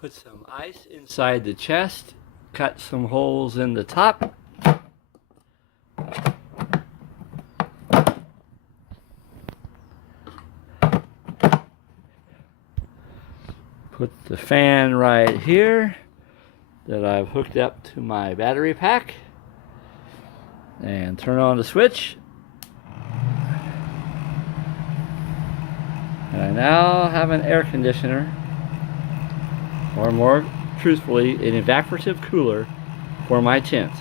Put some ice inside the chest, cut some holes in the top. Put the fan right here that I've hooked up to my battery pack, and turn on the switch. And I now have an air conditioner, or more truthfully, an evaporative cooler for my tent.